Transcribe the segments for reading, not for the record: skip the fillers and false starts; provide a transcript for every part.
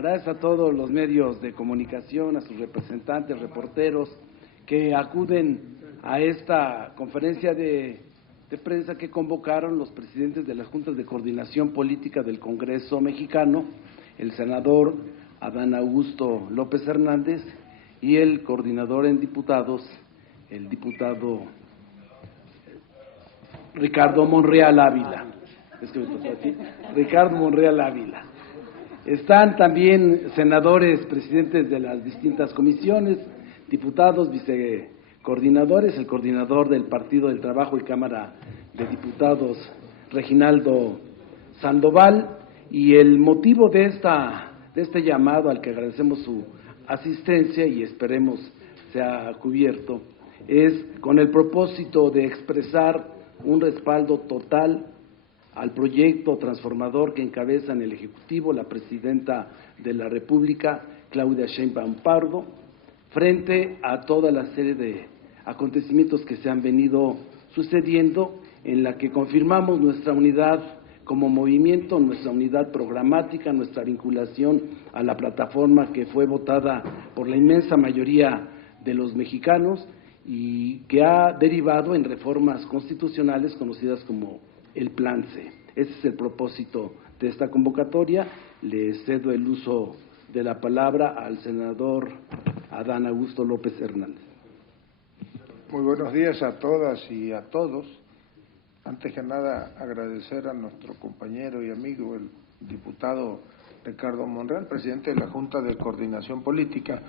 Gracias a todos los medios de comunicación, a sus representantes, reporteros, que acuden a esta conferencia de prensa que convocaron los presidentes de las Juntas de Coordinación Política del Congreso Mexicano, el senador Adán Augusto López Hernández y el coordinador en diputados, el diputado Ricardo Monreal Ávila. Es que me tocó aquí, Ricardo Monreal Ávila. Están también senadores, presidentes de las distintas comisiones, diputados, vicecoordinadores, el coordinador del Partido del Trabajo y Cámara de Diputados, Reginaldo Sandoval, y el motivo de este llamado, al que agradecemos su asistencia y esperemos sea cubierto, es con el propósito de expresar un respaldo total al proyecto transformador que encabeza en el Ejecutivo la Presidenta de la República, Claudia Sheinbaum Pardo, frente a toda la serie de acontecimientos que se han venido sucediendo, en la que confirmamos nuestra unidad como movimiento, nuestra unidad programática, nuestra vinculación a la plataforma que fue votada por la inmensa mayoría de los mexicanos y que ha derivado en reformas constitucionales conocidas como el Plan C. Ese es el propósito de esta convocatoria. Le cedo el uso de la palabra al senador Adán Augusto López Hernández. Muy buenos días a todas y a todos. Antes que nada, agradecer a nuestro compañero y amigo, el diputado Ricardo Monreal, presidente de la Junta de Coordinación Política,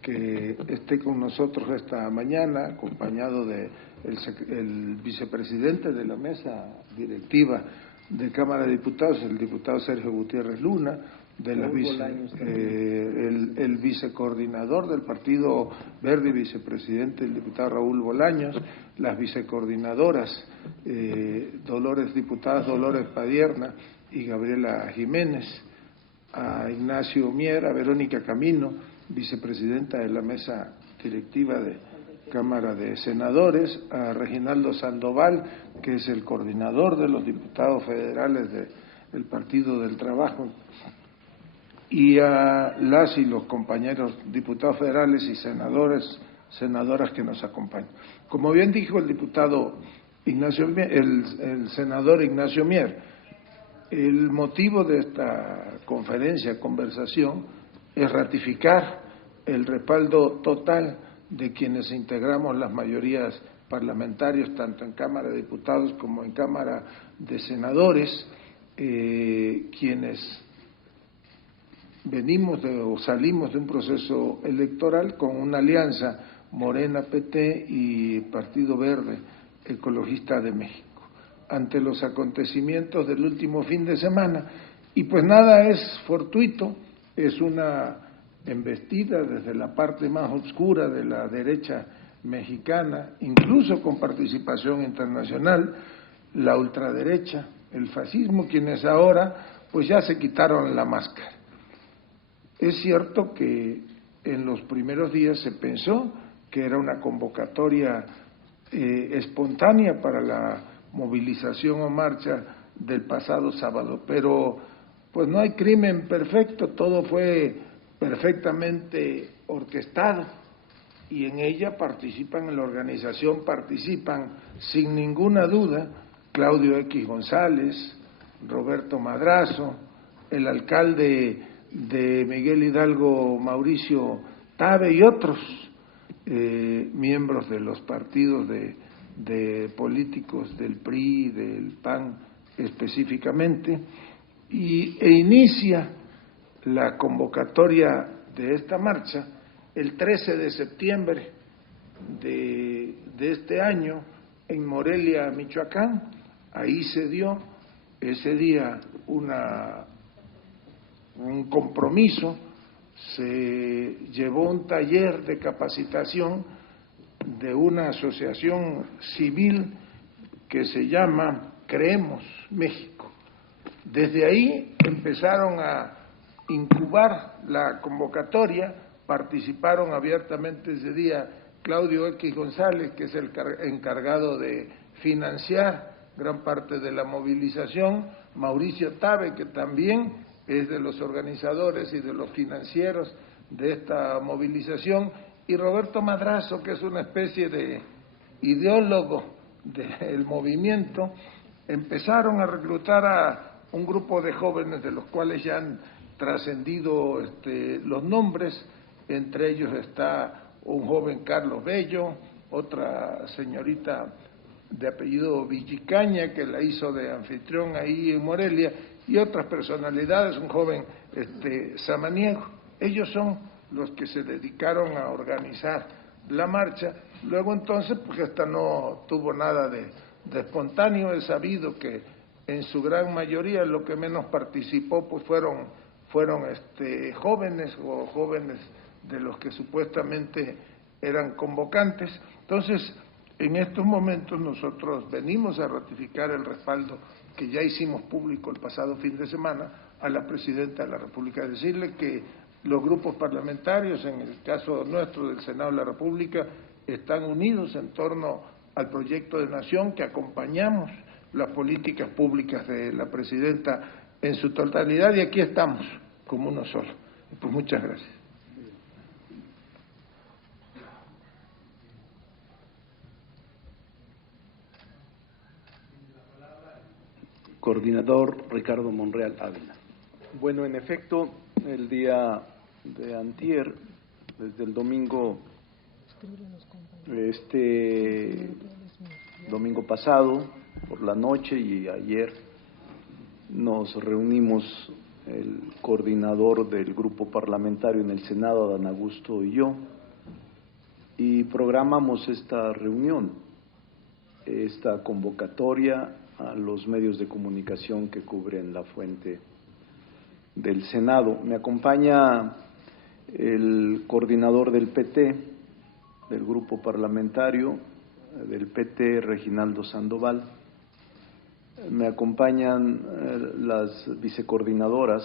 que esté con nosotros esta mañana, acompañado de el vicepresidente de la mesa directiva de Cámara de Diputados, el diputado Sergio Gutiérrez Luna, de la el vicecoordinador del Partido Verde y vicepresidente, el diputado Raúl Bolaños, las vicecoordinadoras diputadas Dolores Padierna y Gabriela Jiménez, a Ignacio Mier, a Verónica Camino, vicepresidenta de la mesa directiva de Cámara de Senadores, a Reginaldo Sandoval, que es el coordinador de los diputados federales del Partido del Trabajo, y a las y los compañeros diputados federales y senadoras que nos acompañan. Como bien dijo el diputado Ignacio Mier, el senador Ignacio Mier, el motivo de esta conversación, es ratificar el respaldo total de quienes integramos las mayorías parlamentarias, tanto en Cámara de Diputados como en Cámara de Senadores, quienes salimos de un proceso electoral con una alianza Morena, PT y Partido Verde Ecologista de México, ante los acontecimientos del último fin de semana. Y pues nada es fortuito, es una embestida desde la parte más oscura de la derecha mexicana, incluso con participación internacional, la ultraderecha, el fascismo, quienes ahora pues ya se quitaron la máscara. Es cierto que en los primeros días se pensó que era una convocatoria espontánea para la movilización o marcha del pasado sábado, pero pues no hay crimen perfecto, todo fue perfectamente orquestado y en ella en la organización participan sin ninguna duda Claudio X González, Roberto Madrazo, el alcalde de Miguel Hidalgo, Mauricio Tabe, y otros miembros de los partidos de políticos del PRI, del PAN específicamente, e inicia la convocatoria de esta marcha el 13 de septiembre de este año en Morelia, Michoacán. Ahí se dio ese día un compromiso, se llevó un taller de capacitación de una asociación civil que se llama Creemos México. Desde ahí empezaron a incubar la convocatoria, participaron abiertamente ese día Claudio X González, que es el encargado de financiar gran parte de la movilización, Mauricio Tabe, que también es de los organizadores y de los financieros de esta movilización, y Roberto Madrazo, que es una especie de ideólogo del movimiento. Empezaron a reclutar a un grupo de jóvenes, de los cuales ya han trascendido los nombres. Entre ellos está un joven Carlos Bello, otra señorita de apellido Villicaña, que la hizo de anfitrión ahí en Morelia, y otras personalidades, un joven Samaniego. Ellos son los que se dedicaron a organizar la marcha. Luego entonces, pues esta no tuvo nada de espontáneo. Es sabido que en su gran mayoría lo que menos participó pues fueron jóvenes o jóvenes de los que supuestamente eran convocantes. Entonces, en estos momentos nosotros venimos a ratificar el respaldo que ya hicimos público el pasado fin de semana a la Presidenta de la República. Decirle que los grupos parlamentarios, en el caso nuestro del Senado de la República, están unidos en torno al proyecto de nación, que acompañamos las políticas públicas de la Presidenta en su totalidad, y aquí estamos como uno solo. Pues muchas gracias. Coordinador Ricardo Monreal Ávila. Bueno, en efecto, el día de antier, desde el domingo, domingo pasado, por la noche, y ayer nos reunimos el coordinador del grupo parlamentario en el Senado, Adán Augusto, y yo, y programamos esta reunión, esta convocatoria a los medios de comunicación que cubren la fuente del Senado. Me acompaña el coordinador del PT, del grupo parlamentario del PT, Reginaldo Sandoval. Me acompañan las vicecoordinadoras,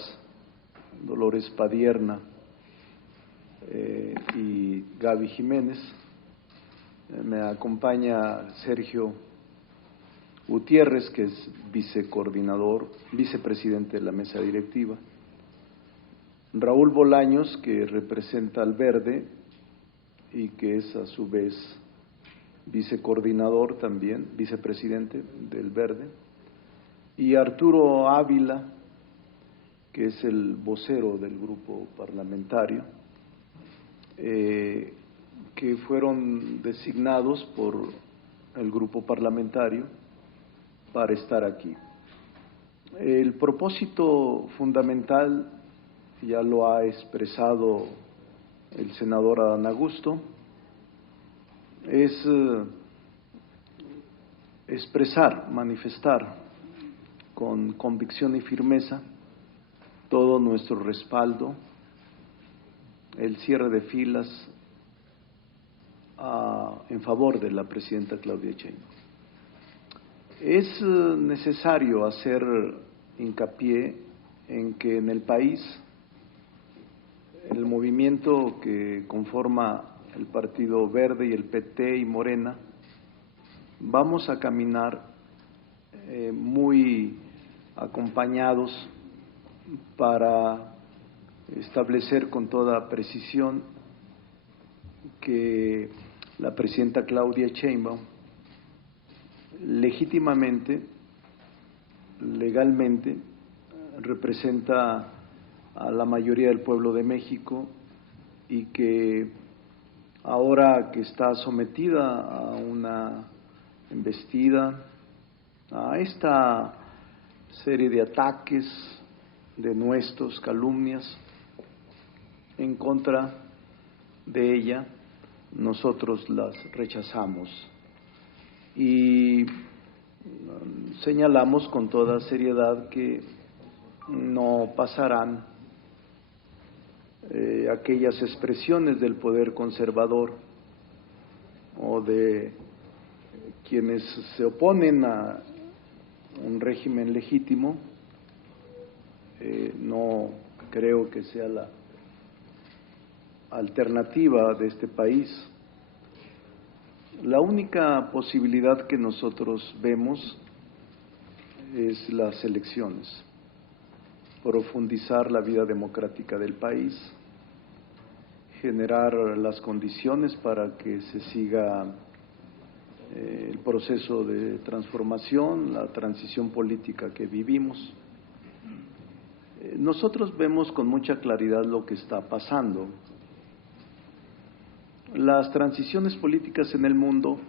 Dolores Padierna y Gaby Jiménez. Me acompaña Sergio Gutiérrez, que es vicepresidente de la mesa directiva. Raúl Bolaños, que representa al Verde y que es a su vez vicecoordinador también, vicepresidente del Verde. Y Arturo Ávila, que es el vocero del grupo parlamentario, que fueron designados por el grupo parlamentario para estar aquí. El propósito fundamental ya lo ha expresado el senador Adán Augusto, es expresar, manifestar con convicción y firmeza todo nuestro respaldo, el cierre de filas en favor de la presidenta Claudia Sheinbaum. Es necesario hacer hincapié en que en el país el movimiento que conforma el Partido Verde y el PT y Morena vamos a caminar muy acompañados para establecer con toda precisión que la presidenta Claudia Sheinbaum legítimamente, legalmente, representa a la mayoría del pueblo de México, y que ahora que está sometida a una embestida, a esta serie de ataques, denuestos, calumnias en contra de ella, nosotros las rechazamos y señalamos con toda seriedad que no pasarán aquellas expresiones del poder conservador o de quienes se oponen a un régimen legítimo. No creo que sea la alternativa de este país. La única posibilidad que nosotros vemos es las elecciones. profundizar la vida democrática del país, generar las condiciones para que se siga el proceso de transformación, la transición política que vivimos. Nosotros vemos con mucha claridad lo que está pasando. Las transiciones políticas en el mundo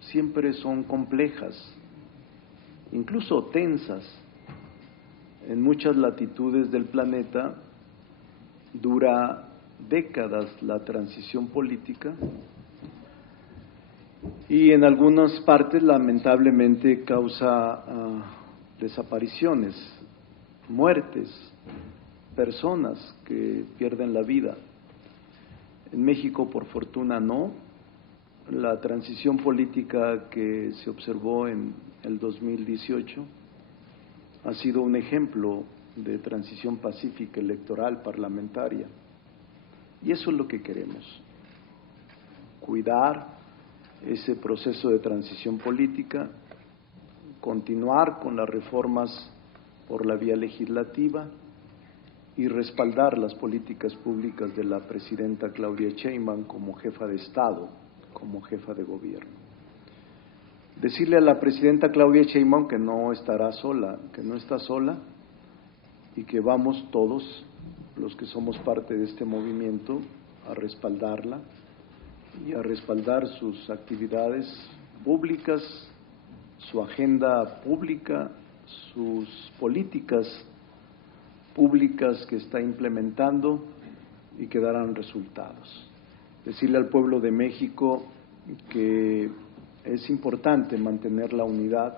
siempre son complejas, incluso tensas. En muchas latitudes del planeta dura décadas la transición política y en algunas partes lamentablemente causa desapariciones, muertes, personas que pierden la vida. En México, por fortuna, no. La transición política que se observó en el 2018 ha sido un ejemplo de transición pacífica electoral parlamentaria. Y eso es lo que queremos, cuidar ese proceso de transición política, continuar con las reformas por la vía legislativa y respaldar las políticas públicas de la presidenta Claudia Sheinbaum como jefa de Estado, como jefa de gobierno. Decirle a la presidenta Claudia Sheinbaum que no estará sola, que no está sola y que vamos todos los que somos parte de este movimiento a respaldarla y a respaldar sus actividades públicas, su agenda pública, sus políticas públicas que está implementando y que darán resultados. Decirle al pueblo de México que es importante mantener la unidad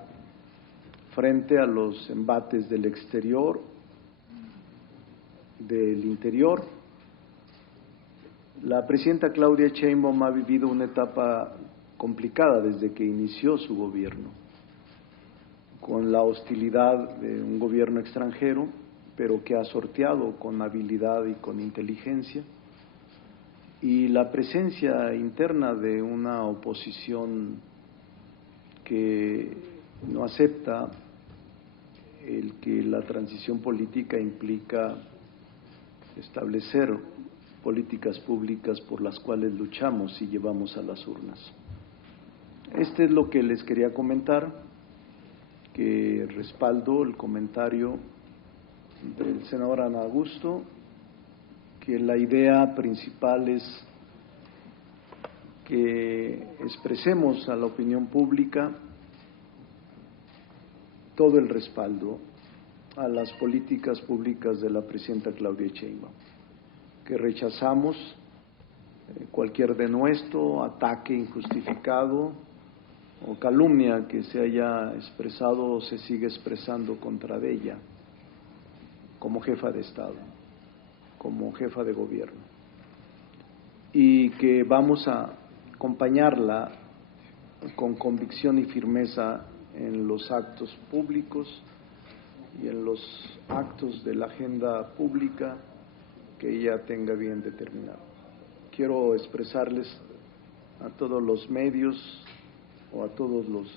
frente a los embates del exterior, del interior. La presidenta Claudia Sheinbaum ha vivido una etapa complicada desde que inició su gobierno, con la hostilidad de un gobierno extranjero, pero que ha sorteado con habilidad y con inteligencia, y la presencia interna de una oposición que no acepta el que la transición política implica establecer políticas públicas por las cuales luchamos y llevamos a las urnas. Este es lo que les quería comentar, que respaldo el comentario del senador Adán Augusto, que la idea principal es que expresemos a la opinión pública todo el respaldo a las políticas públicas de la presidenta Claudia Sheinbaum, que rechazamos cualquier denuesto, ataque injustificado o calumnia que se haya expresado o se sigue expresando contra de ella como jefa de Estado, como jefa de gobierno, y que vamos a acompañarla con convicción y firmeza en los actos públicos y en los actos de la agenda pública que ella tenga bien determinado. Quiero expresarles a todos los medios o a todos los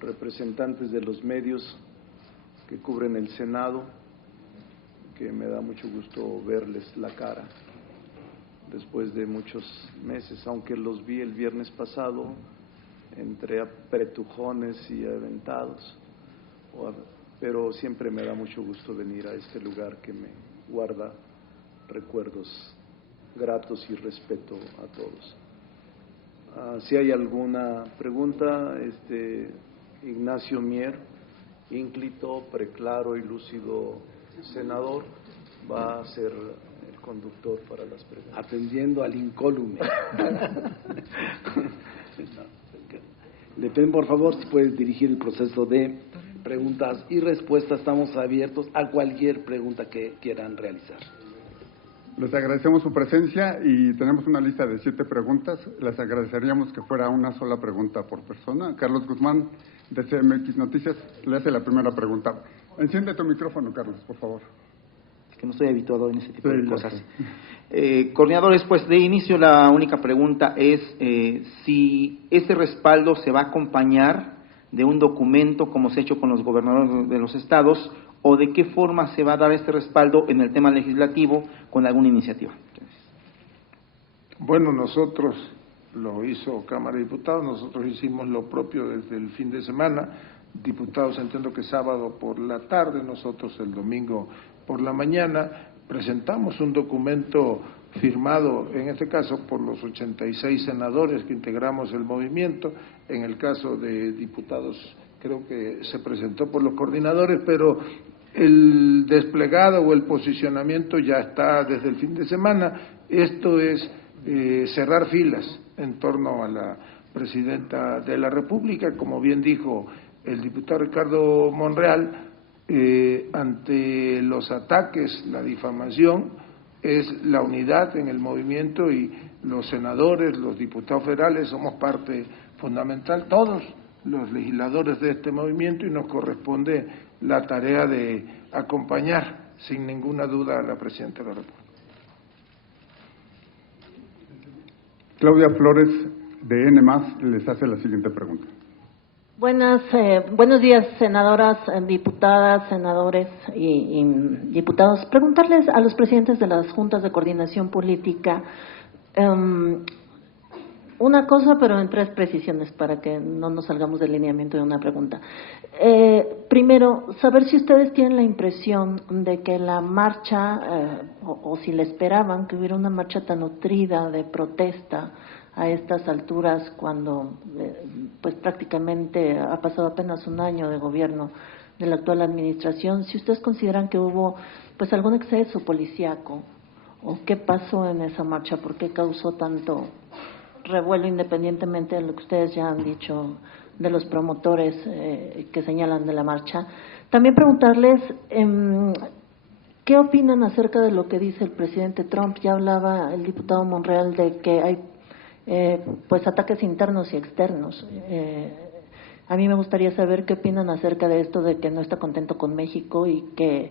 representantes de los medios que cubren el Senado que me da mucho gusto verles la cara después de muchos meses, aunque los vi el viernes pasado entre apretujones y aventados, pero siempre me da mucho gusto venir a este lugar que me guarda recuerdos gratos y respeto a todos. Si hay alguna pregunta, Ignacio Mier, ínclito, preclaro y lúcido senador, va a ser el conductor para las preguntas. Atendiendo al incólume. Le pido por favor si puedes dirigir el proceso de preguntas y respuestas. Estamos abiertos a cualquier pregunta que quieran realizar. Les agradecemos su presencia y tenemos una lista de 7 preguntas. Les agradeceríamos que fuera una sola pregunta por persona. Carlos Guzmán, de CMX Noticias, le hace la primera pregunta. Enciende tu micrófono, Carlos, por favor. Es que no estoy habituado en ese tipo de cosas. Coordinadores, pues de inicio la única pregunta es si este respaldo se va a acompañar de un documento como se ha hecho con los gobernadores de los estados o de qué forma se va a dar este respaldo en el tema legislativo con alguna iniciativa. Bueno, nosotros, lo hizo Cámara de Diputados, nosotros hicimos lo propio desde el fin de semana, diputados entiendo que sábado por la tarde, nosotros el domingo por la mañana, presentamos un documento firmado, en este caso, por los 86 senadores que integramos el movimiento, en el caso de diputados creo que se presentó por los coordinadores, pero el desplegado o el posicionamiento ya está desde el fin de semana. Esto es cerrar filas en torno a la presidenta de la República, como bien dijo el diputado Ricardo Monreal, ante los ataques, la difamación, es la unidad en el movimiento y los senadores, los diputados federales somos parte fundamental, todos los legisladores de este movimiento, y nos corresponde la tarea de acompañar sin ninguna duda a la presidenta de la República. Claudia Flores, de N+, les hace la siguiente pregunta. Buenos días, senadoras, diputadas, senadores y diputados. Preguntarles a los presidentes de las juntas de coordinación política una cosa, pero en 3 precisiones para que no nos salgamos del lineamiento de una pregunta. Primero, saber si ustedes tienen la impresión de que la marcha, o si le esperaban que hubiera una marcha tan nutrida de protesta a estas alturas, cuando pues prácticamente ha pasado apenas un año de gobierno de la actual administración, si ustedes consideran que hubo pues algún exceso policíaco, o qué pasó en esa marcha, por qué causó tanto revuelo, independientemente de lo que ustedes ya han dicho de los promotores que señalan de la marcha. También preguntarles qué opinan acerca de lo que dice el presidente Trump. Ya hablaba el diputado Monreal de que hay pues ataques internos y externos. A mí me gustaría saber qué opinan acerca de esto, de que no está contento con México y que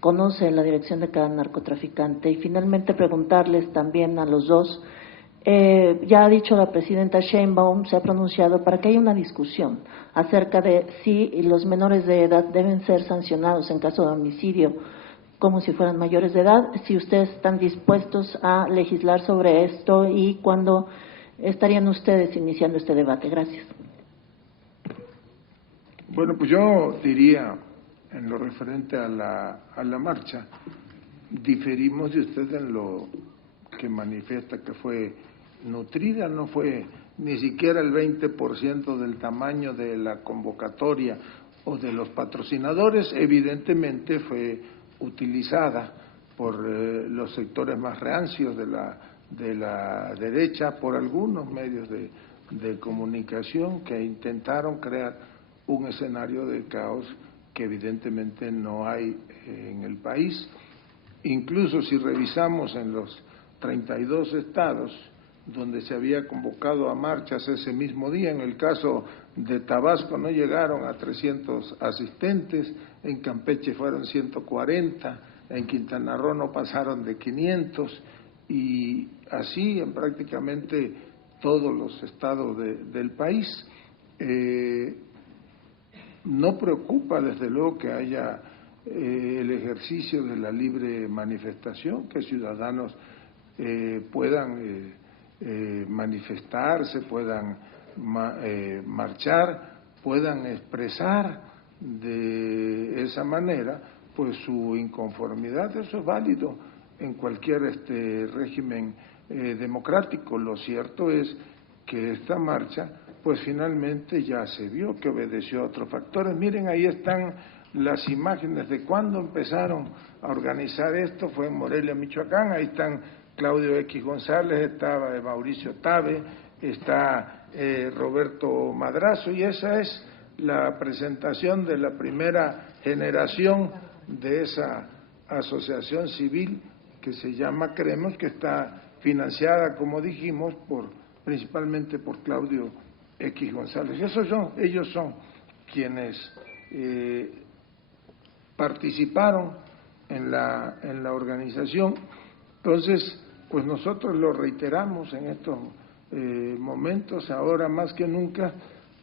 conoce la dirección de cada narcotraficante. Y finalmente preguntarles también a los dos, ya ha dicho la presidenta Sheinbaum, se ha pronunciado para que haya una discusión acerca de si los menores de edad deben ser sancionados en caso de homicidio como si fueran mayores de edad, si ustedes están dispuestos a legislar sobre esto y cuándo estarían ustedes iniciando este debate. Gracias. Bueno, pues yo diría, en lo referente a la marcha, diferimos de usted en lo que manifiesta que fue nutrida, no fue ni siquiera el 20% del tamaño de la convocatoria o de los patrocinadores. Evidentemente fue utilizada por los sectores más rancios de la derecha, por algunos medios de comunicación que intentaron crear un escenario de caos que evidentemente no hay en el país. Incluso si revisamos en los 32 estados donde se había convocado a marchas ese mismo día, en el caso de Tabasco no llegaron a 300 asistentes, en Campeche fueron 140, en Quintana Roo no pasaron de 500, y así en prácticamente todos los estados del país. No preocupa desde luego que haya el ejercicio de la libre manifestación, que ciudadanos puedan manifestarse, puedan marchar, puedan expresar de esa manera pues su inconformidad. Eso es válido en cualquier régimen democrático. Lo cierto es que esta marcha pues finalmente ya se vio que obedeció a otros factores. Miren, ahí están las imágenes de cuando empezaron a organizar esto, fue en Morelia, Michoacán. Ahí están Claudio X González, estaba Mauricio Tabe, está Roberto Madrazo, y esa es la presentación de la primera generación de esa asociación civil que se llama Creemos, que está financiada, como dijimos, principalmente por Claudio X González. Y ellos son quienes participaron en la organización. Entonces, pues nosotros lo reiteramos en estos momentos, ahora más que nunca,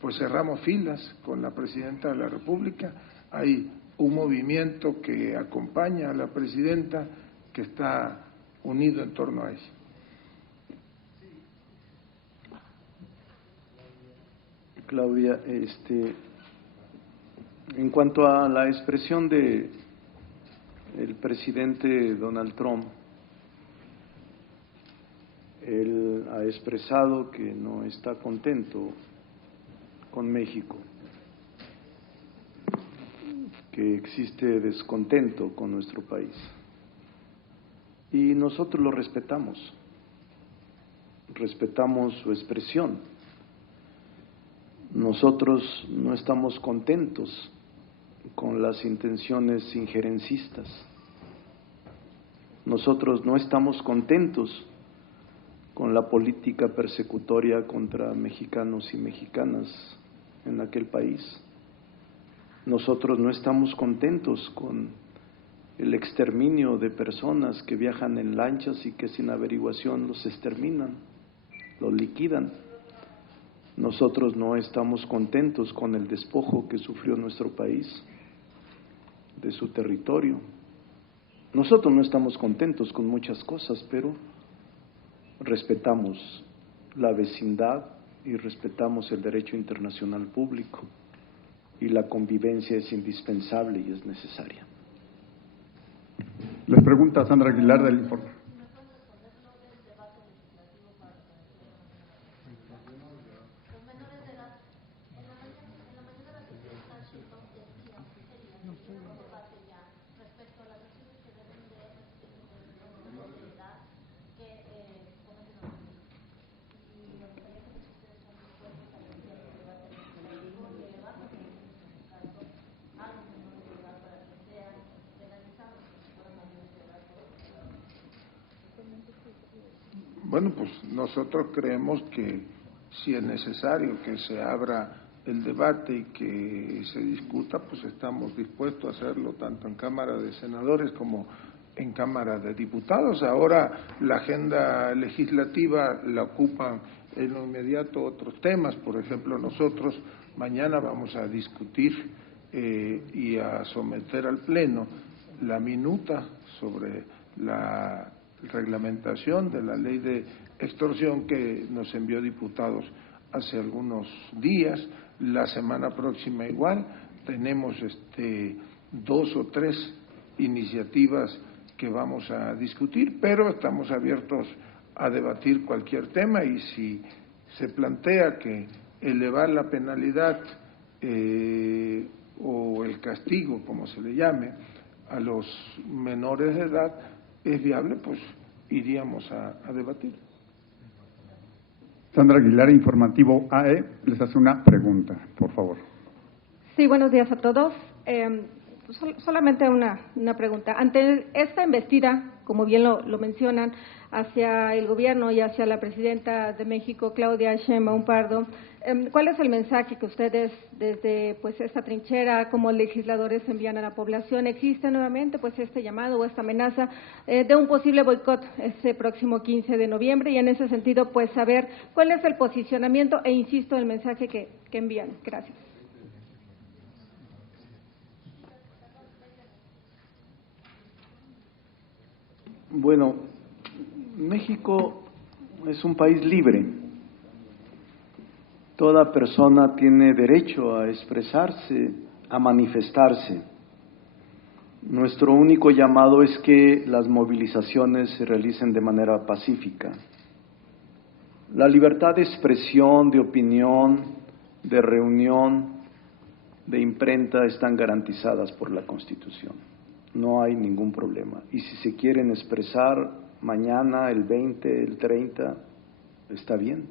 pues cerramos filas con la presidenta de la República. Hay un movimiento que acompaña a la presidenta, que está unido en torno a ella. Claudia, en cuanto a la expresión de el presidente Donald Trump, él ha expresado que no está contento con México, que existe descontento con nuestro país. Y nosotros lo respetamos su expresión. Nosotros no estamos contentos con las intenciones injerencistas. Nosotros no estamos contentos con la política persecutoria contra mexicanos y mexicanas en aquel país. Nosotros no estamos contentos con el exterminio de personas que viajan en lanchas y que sin averiguación los exterminan, los liquidan. Nosotros no estamos contentos con el despojo que sufrió nuestro país de su territorio. Nosotros no estamos contentos con muchas cosas, pero respetamos la vecindad y respetamos el derecho internacional público, y la convivencia es indispensable y es necesaria. Les pregunta Sandra Aguilar del Informe. Bueno, pues nosotros creemos que si es necesario que se abra el debate y que se discuta, pues estamos dispuestos a hacerlo tanto en Cámara de Senadores como en Cámara de Diputados. Ahora la agenda legislativa la ocupan en lo inmediato otros temas. Por ejemplo, nosotros mañana vamos a discutir y a someter al Pleno la minuta sobre la reglamentación de la ley de extorsión que nos envió Diputados hace algunos días. La semana próxima igual tenemos 2 o 3 iniciativas que vamos a discutir, pero estamos abiertos a debatir cualquier tema, y si se plantea que elevar la penalidad o el castigo, como se le llame, a los menores de edad es viable, pues iríamos a debatir. Sandra Aguilar, Informativo AE, les hace una pregunta, por favor. Sí, buenos días a todos. Solamente una pregunta. Ante esta embestida, como bien lo mencionan, hacia el gobierno y hacia la presidenta de México, Claudia Sheinbaum Pardo, ¿cuál es el mensaje que ustedes desde esta trinchera como legisladores envían a la población? ¿Existe nuevamente este llamado o esta amenaza de un posible boicot este próximo 15 de noviembre? Y en ese sentido, saber cuál es el posicionamiento e, insisto, el mensaje que envían. Gracias. Bueno, México es un país libre. Toda persona tiene derecho a expresarse, a manifestarse. Nuestro único llamado es que las movilizaciones se realicen de manera pacífica. La libertad de expresión, de opinión, de reunión, de imprenta están garantizadas por la Constitución. No hay ningún problema. Y si se quieren expresar mañana, el 20, el 30, está bien,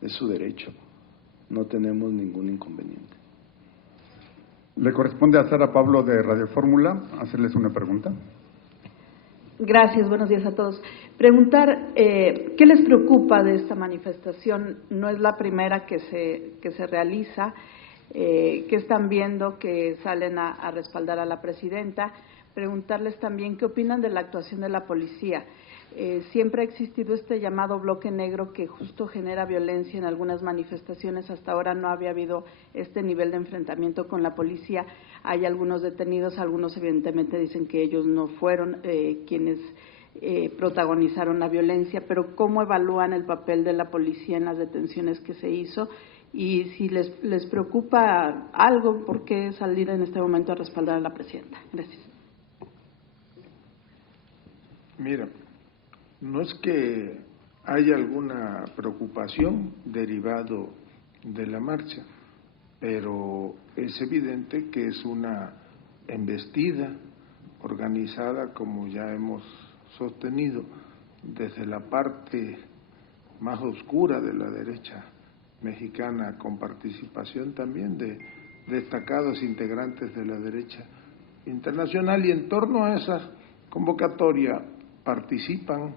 es su derecho. No tenemos ningún inconveniente. Le corresponde a Sara Pablo de Radio Fórmula hacerles una pregunta. Gracias, buenos días a todos. Preguntar, ¿qué les preocupa de esta manifestación? No es la primera que se realiza. ¿Qué están viendo que salen a respaldar a la presidenta? Preguntarles también qué opinan de la actuación de la policía. siempre ha existido este llamado bloque negro que justo genera violencia en algunas manifestaciones. Hasta ahora no había habido este nivel de enfrentamiento con la policía. Hay algunos detenidos, algunos evidentemente dicen que ellos no fueron quienes protagonizaron la violencia, pero ¿cómo evalúan el papel de la policía en las detenciones que se hizo? Y si les preocupa algo, ¿por qué salir en este momento a respaldar a la presidenta? Gracias. Mira, no es que haya alguna preocupación derivado de la marcha, pero es evidente que es una embestida organizada, como ya hemos sostenido, desde la parte más oscura de la derecha mexicana, con participación también de destacados integrantes de la derecha internacional, y en torno a esa convocatoria participan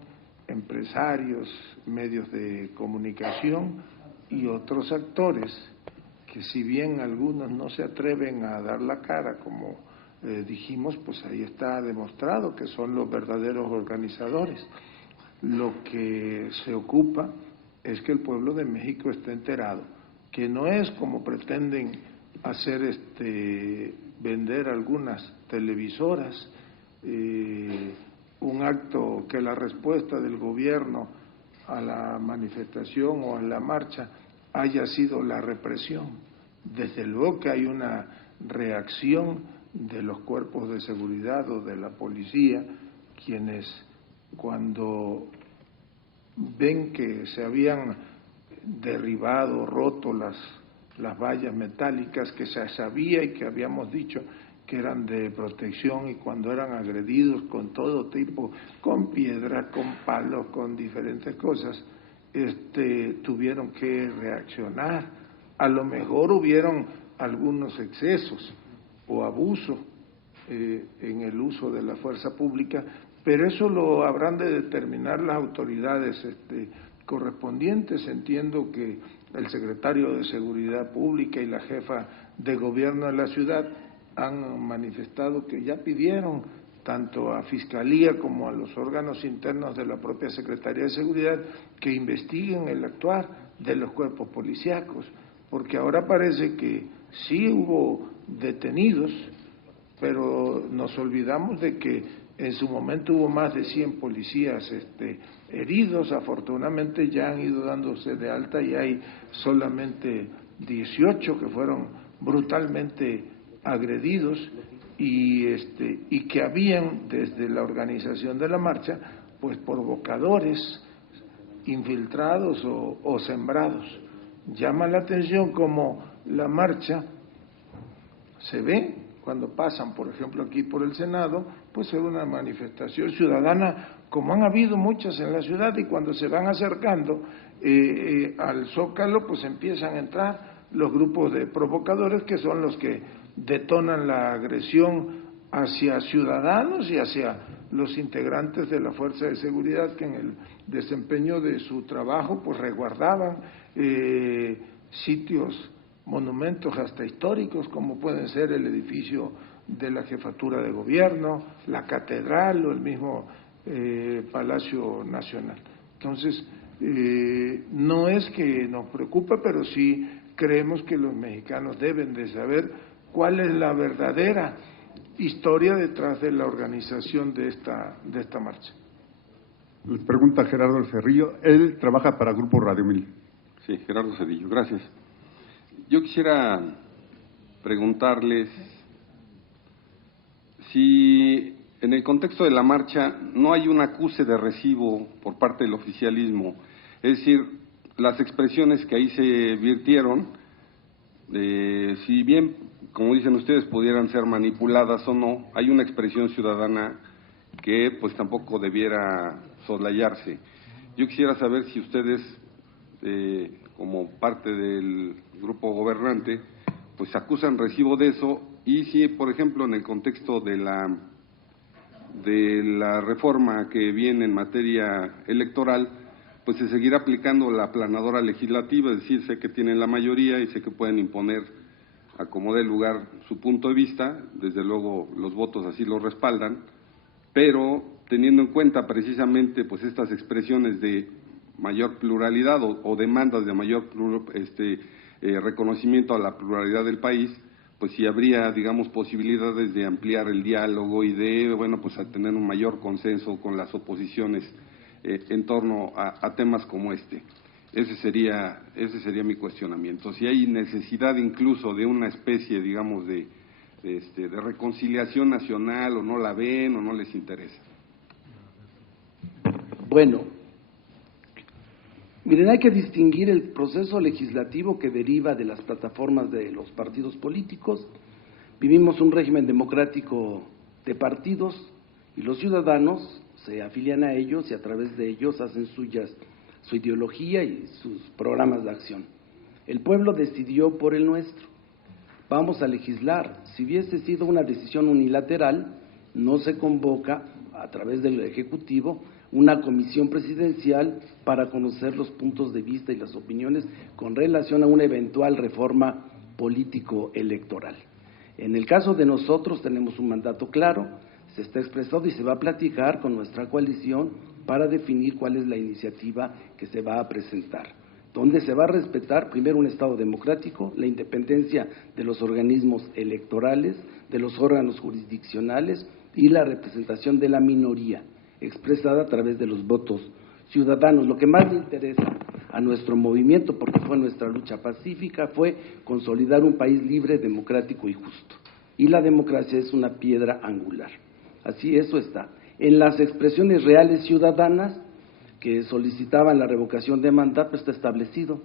empresarios, medios de comunicación y otros actores que, si bien algunos no se atreven a dar la cara, como dijimos, pues ahí está demostrado que son los verdaderos organizadores. Lo que se ocupa es que el pueblo de México esté enterado, que no es como pretenden hacer vender algunas televisoras, un acto que la respuesta del gobierno a la manifestación o a la marcha haya sido la represión. Desde luego que hay una reacción de los cuerpos de seguridad o de la policía, quienes cuando ven que se habían derribado, roto las vallas metálicas que se sabía y que habíamos dicho que eran de protección, y cuando eran agredidos con todo tipo, con piedras, con palos, con diferentes cosas, tuvieron que reaccionar. A lo mejor hubieron algunos excesos o abuso en el uso de la fuerza pública, pero eso lo habrán de determinar las autoridades correspondientes. Entiendo que el secretario de Seguridad Pública y la jefa de gobierno de la ciudad han manifestado que ya pidieron tanto a Fiscalía como a los órganos internos de la propia Secretaría de Seguridad que investiguen el actuar de los cuerpos policíacos, porque ahora parece que sí hubo detenidos, pero nos olvidamos de que en su momento hubo más de 100 policías heridos. Afortunadamente ya han ido dándose de alta y hay solamente 18 que fueron brutalmente agredidos y que habían desde la organización de la marcha pues provocadores infiltrados o sembrados. Llama la atención como la marcha se ve cuando pasan, por ejemplo, aquí por el Senado, pues es una manifestación ciudadana, como han habido muchas en la ciudad, y cuando se van acercando al Zócalo, pues empiezan a entrar los grupos de provocadores que son los que detonan la agresión hacia ciudadanos y hacia los integrantes de la fuerza de seguridad que en el desempeño de su trabajo pues resguardaban sitios, monumentos hasta históricos, como pueden ser el edificio de la Jefatura de Gobierno, la Catedral o el mismo Palacio Nacional. Entonces, no es que nos preocupe, pero sí creemos que los mexicanos deben de saber cuál es la verdadera historia detrás de la organización de esta marcha. Les pregunta Gerardo Cerrillo, él trabaja para Grupo Radio 1000. Sí, Gerardo Cedillo, gracias. Yo quisiera preguntarles si en el contexto de la marcha no hay un acuse de recibo por parte del oficialismo, es decir, las expresiones que ahí se virtieron, si bien, como dicen ustedes, pudieran ser manipuladas o no, hay una expresión ciudadana que pues tampoco debiera soslayarse. Yo quisiera saber si ustedes, como parte del grupo gobernante, pues acusan recibo de eso, y si, por ejemplo, en el contexto de la reforma que viene en materia electoral, pues se seguirá aplicando la aplanadora legislativa, es decir, sé que tienen la mayoría y sé que pueden imponer a como dé lugar su punto de vista, desde luego los votos así lo respaldan, pero teniendo en cuenta precisamente pues estas expresiones de mayor pluralidad o demandas de mayor reconocimiento a la pluralidad del país, pues sí habría, digamos, posibilidades de ampliar el diálogo y de, bueno, pues a tener un mayor consenso con las oposiciones en torno a temas como este. Ese sería mi cuestionamiento. Si hay necesidad incluso de una especie, digamos, de reconciliación nacional, o no la ven, o no les interesa. Bueno, miren, hay que distinguir el proceso legislativo que deriva de las plataformas de los partidos políticos. Vivimos un régimen democrático de partidos y los ciudadanos se afilian a ellos y a través de ellos hacen suyas su ideología y sus programas de acción. El pueblo decidió por el nuestro. Vamos a legislar. Si hubiese sido una decisión unilateral, no se convoca a través del Ejecutivo una comisión presidencial para conocer los puntos de vista y las opiniones con relación a una eventual reforma político-electoral. En el caso de nosotros tenemos un mandato claro, se está expresado y se va a platicar con nuestra coalición para definir cuál es la iniciativa que se va a presentar, donde se va a respetar primero un Estado democrático, la independencia de los organismos electorales, de los órganos jurisdiccionales y la representación de la minoría, expresada a través de los votos ciudadanos. Lo que más le interesa a nuestro movimiento, porque fue nuestra lucha pacífica, fue consolidar un país libre, democrático y justo. Y la democracia es una piedra angular. Así, eso está. En las expresiones reales ciudadanas que solicitaban la revocación de mandato está establecido.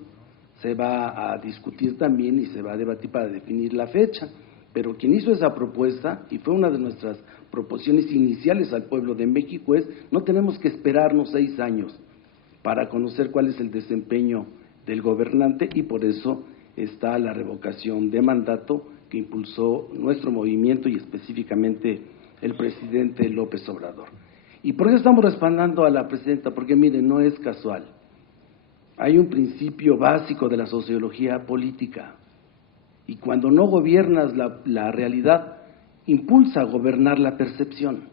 Se va a discutir también y se va a debatir para definir la fecha. Pero quien hizo esa propuesta, y fue una de nuestras proposiciones iniciales al pueblo de México, es no tenemos que esperarnos 6 años para conocer cuál es el desempeño del gobernante, y por eso está la revocación de mandato que impulsó nuestro movimiento y específicamente el presidente López Obrador. ¿Y por qué estamos respaldando a la presidenta? Porque miren, no es casual. Hay un principio básico de la sociología política, y cuando no gobiernas la realidad, impulsa a gobernar la percepción.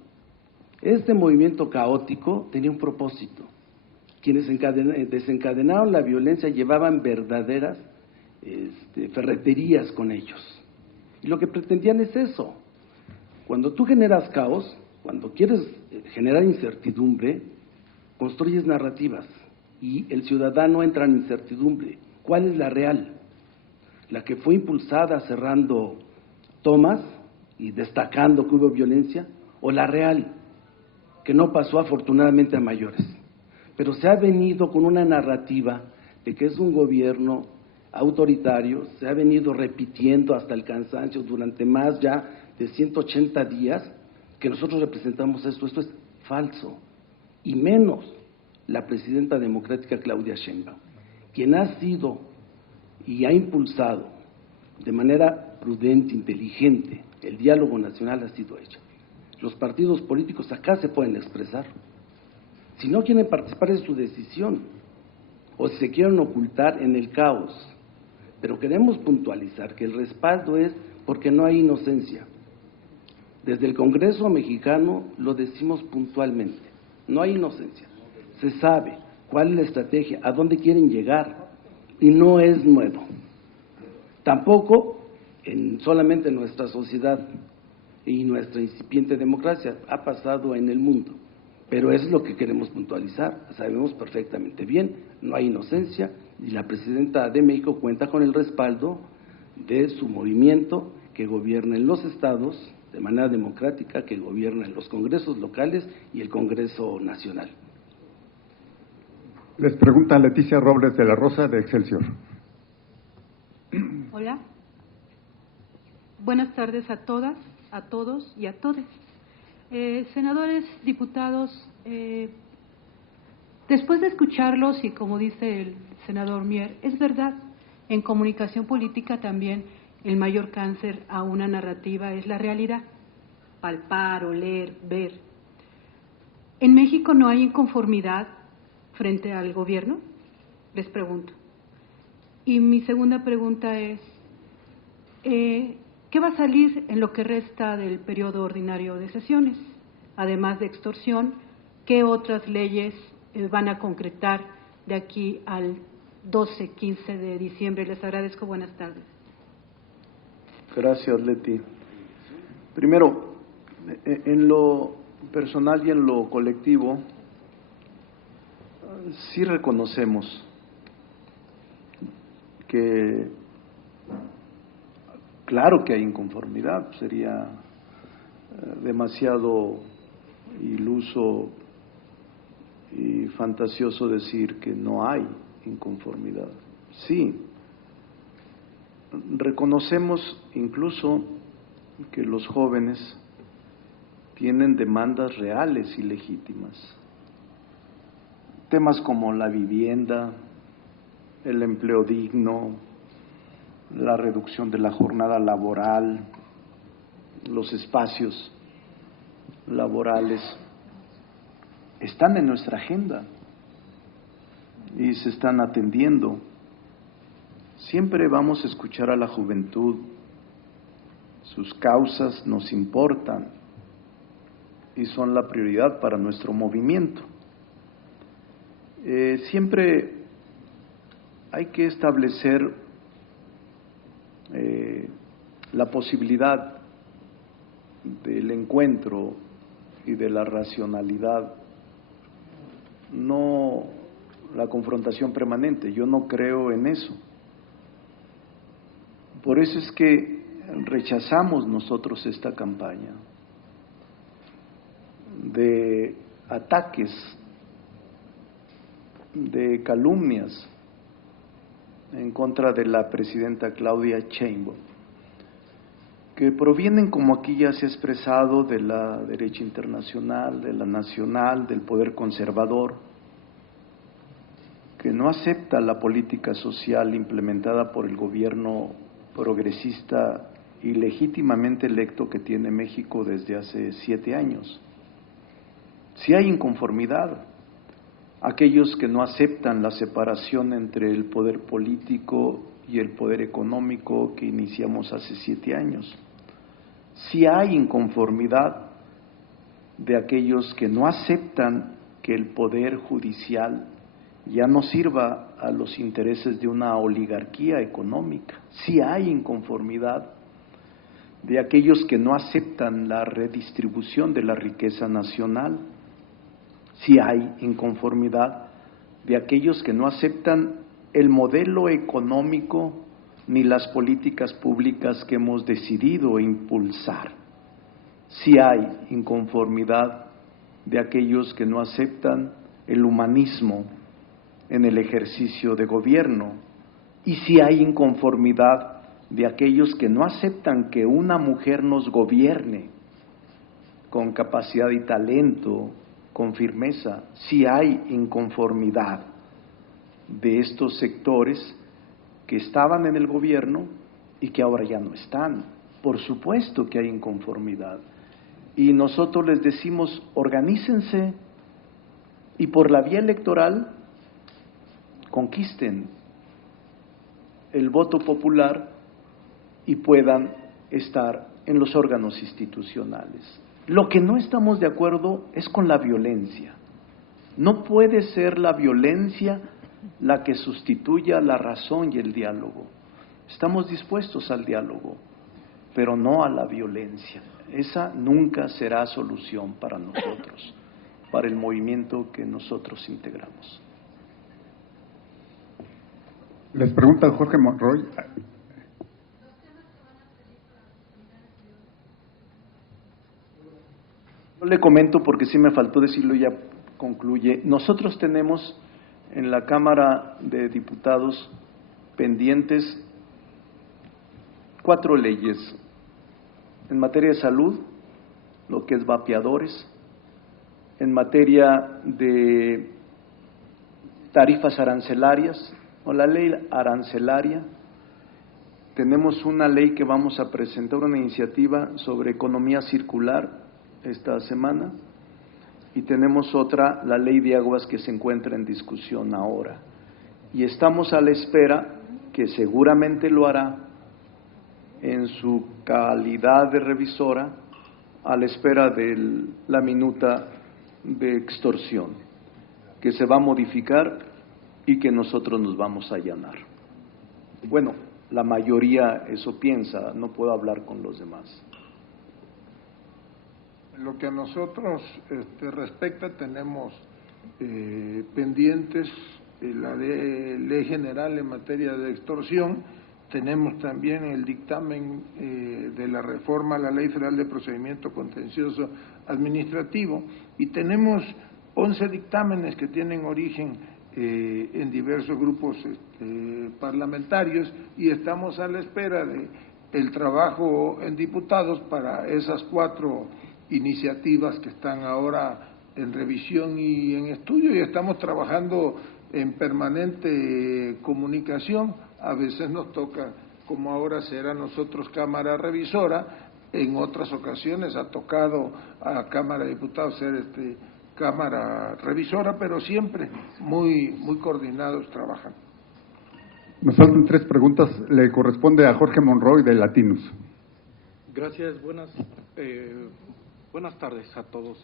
Este movimiento caótico tenía un propósito. Quienes desencadenaron la violencia llevaban verdaderas ferreterías con ellos. Y lo que pretendían es eso. Cuando tú generas caos, cuando quieres generar incertidumbre, construyes narrativas y el ciudadano entra en incertidumbre. ¿Cuál es la real? La que fue impulsada cerrando tomas y destacando que hubo violencia, o la real, que no pasó afortunadamente a mayores. Pero se ha venido con una narrativa de que es un gobierno autoritario, se ha venido repitiendo hasta el cansancio durante más ya de 180 días que nosotros representamos esto. Esto es falso, y menos la presidenta democrática Claudia Sheinbaum, quien ha sido y ha impulsado de manera prudente, inteligente, el diálogo nacional. Ha sido hecho. Los partidos políticos acá se pueden expresar. Si no quieren participar es su decisión, o si se quieren ocultar en el caos. Pero queremos puntualizar que el respaldo es porque no hay inocencia. Desde el Congreso mexicano lo decimos puntualmente, no hay inocencia. Se sabe cuál es la estrategia, a dónde quieren llegar, y no es nuevo. Tampoco solamente en nuestra sociedad y nuestra incipiente democracia, ha pasado en el mundo, pero eso es lo que queremos puntualizar. Sabemos perfectamente bien, no hay inocencia, y la presidenta de México cuenta con el respaldo de su movimiento, que gobierna en los estados de manera democrática, que gobierna en los congresos locales y el Congreso Nacional. Les pregunta Leticia Robles de la Rosa, de Excelsior. Hola. Buenas tardes a todas, a todos y a todes. Senadores, diputados, después de escucharlos, y como dice el senador Mier, es verdad, en comunicación política también el mayor cáncer a una narrativa es la realidad, palpar, oler, ver. ¿En México no hay inconformidad frente al gobierno? Les pregunto. Y mi segunda pregunta es, ¿qué va a salir en lo que resta del periodo ordinario de sesiones? Además de extorsión, qué otras leyes van a concretar de aquí al 12-15 de diciembre. Les agradezco. Buenas tardes. Gracias, Leti. Primero, en lo personal y en lo colectivo, sí reconocemos que, claro que hay inconformidad, sería demasiado iluso y fantasioso decir que no hay inconformidad. Sí, reconocemos incluso que los jóvenes tienen demandas reales y legítimas. Temas como la vivienda, el empleo digno, la reducción de la jornada laboral, los espacios laborales, están en nuestra agenda y se están atendiendo. Siempre vamos a escuchar a la juventud, sus causas nos importan y son la prioridad para nuestro movimiento. Siempre hay que establecer la posibilidad del encuentro y de la racionalidad, no la confrontación permanente. Yo no creo en eso. Por eso es que rechazamos nosotros esta campaña de ataques, de calumnias en contra de la presidenta Claudia Sheinbaum, que provienen, como aquí ya se ha expresado, de la derecha internacional, de la nacional, del poder conservador, que no acepta la política social implementada por el gobierno progresista y legítimamente electo que tiene México desde hace 7 años. Si hay inconformidad, aquellos que no aceptan la separación entre el poder político y el poder económico que iniciamos hace 7 años. Si hay inconformidad de aquellos que no aceptan que el poder judicial ya no sirva a los intereses de una oligarquía económica. Si hay inconformidad de aquellos que no aceptan la redistribución de la riqueza nacional. Si hay inconformidad de aquellos que no aceptan el modelo económico ni las políticas públicas que hemos decidido impulsar. Si hay inconformidad de aquellos que no aceptan el humanismo en el ejercicio de gobierno, y si hay inconformidad de aquellos que no aceptan que una mujer nos gobierne con capacidad y talento, con firmeza. Si hay inconformidad de estos sectores que estaban en el gobierno y que ahora ya no están. Por supuesto que hay inconformidad. Y nosotros les decimos, organícense y por la vía electoral conquisten el voto popular y puedan estar en los órganos institucionales. Lo que no estamos de acuerdo es con la violencia. No puede ser la violencia la que sustituya la razón y el diálogo. Estamos dispuestos al diálogo, pero no a la violencia. Esa nunca será solución para nosotros, para el movimiento que nosotros integramos. Les pregunta Jorge Monroy. Yo le comento porque sí me faltó decirlo y ya concluye. Nosotros tenemos en la Cámara de Diputados pendientes 4 leyes en materia de salud, lo que es vapeadores, en materia de tarifas arancelarias o la ley arancelaria. Tenemos una ley que vamos a presentar, una iniciativa sobre economía circular esta semana, y tenemos otra, la ley de aguas, que se encuentra en discusión ahora. Y estamos a la espera, que seguramente lo hará en su calidad de revisora, a la espera de la minuta de extorsión, que se va a modificar y que nosotros nos vamos a allanar. Bueno, la mayoría eso piensa, no puedo hablar con los demás. Lo que a nosotros respecta, tenemos pendientes la ley general en materia de extorsión, tenemos también el dictamen de la reforma a la Ley Federal de Procedimiento Contencioso Administrativo y tenemos 11 dictámenes que tienen origen en diversos grupos parlamentarios y estamos a la espera de el trabajo en diputados para esas 4 iniciativas que están ahora en revisión y en estudio y estamos trabajando en permanente comunicación. A veces nos toca, como ahora será nosotros Cámara Revisora, en otras ocasiones ha tocado a Cámara de Diputados ser Cámara Revisora, pero siempre muy coordinados trabajan. Nos faltan 3 preguntas. Le corresponde a Jorge Monroy de Latinus. Gracias. Buenas tardes a todos.